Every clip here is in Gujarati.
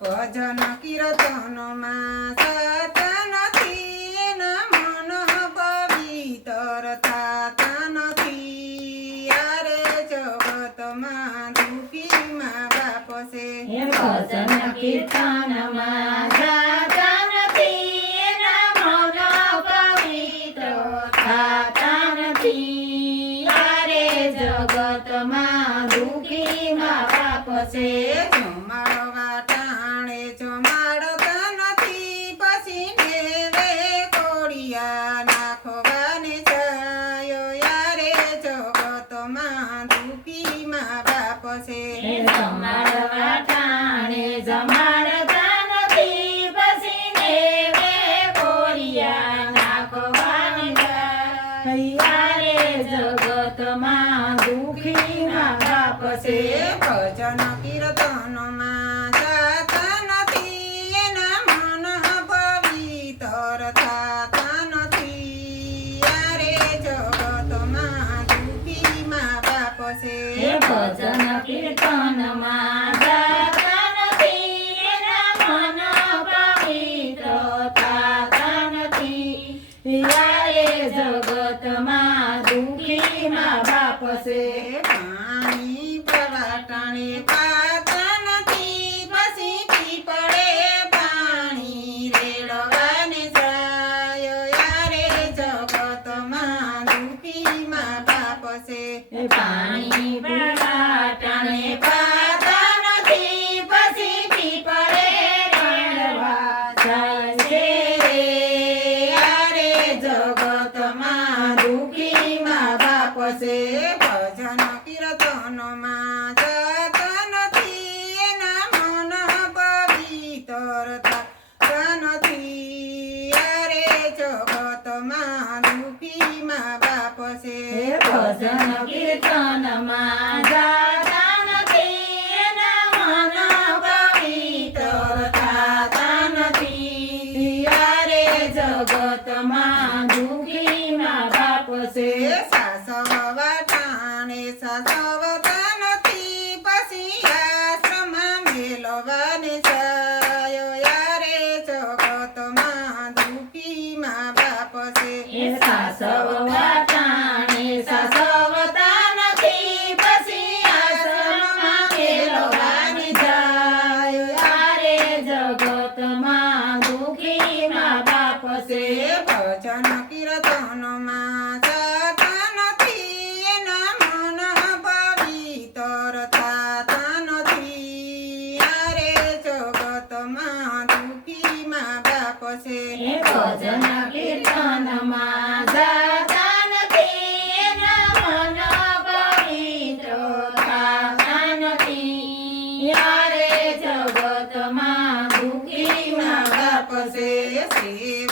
ભજન કીર્તનમાં નથી એના મન પવિત્ર થાતા નથી અરે જગતમાં દુઃખીમાં બાપ છે. હે ભજન કીર્તનમાં જાતા નથી એના મન પવિત્ર થાતા નથી અરે જગતમાં દુઃખીમાં બાપ છે જમાડવા ટાણે જમાડતા નથી. પછી નેવે કોડિયા નાખવાને જાય. યારે જગતમાં દુઃખીમાં બાપ છે. હે જમાડવા ટાણે જમાડતા નથી. પછી નેવે કોરિયા નાખવાને જાય. યારે જગતમાં હે ભજન યારે જગતમાં દુઃખીમાં બાપ છે. પાણી પવાટાણે પાણી પીવાટાણે પાતા નથી પછી પીપળે રડવા જાય છે રે. યારે જગતમાં દુઃખીમાં બાપ છે. ભજન કીર્તનમાં જતા નથી. એના મન પવિત્ર થતા નથી. યારે જગતમાં દુઃખીમાં બાપ છે. ભજન કીર્તનમાં ભજન કીર્તનમાં જતા નથી એના મન પવિત્ર થાતા નથી યારે જગતમાં દુઃખીમાં બાપ છે એ ભજન કીર્તનમાં જાતા નથી એના મન પવિત્ર થાતા નથી યારે જગતમાં દુઃખીમાં બાપ છે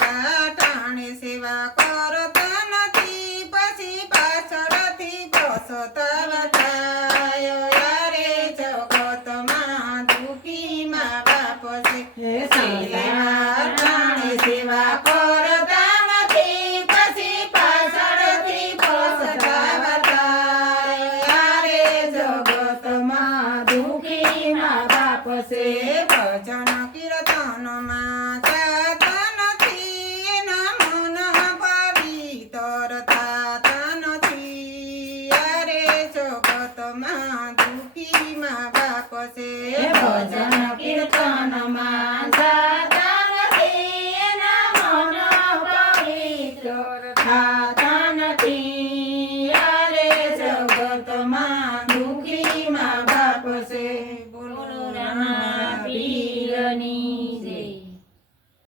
જગતમાં દુઃખીમાં બાપ છે ભજન કીર્તનમાં જાતા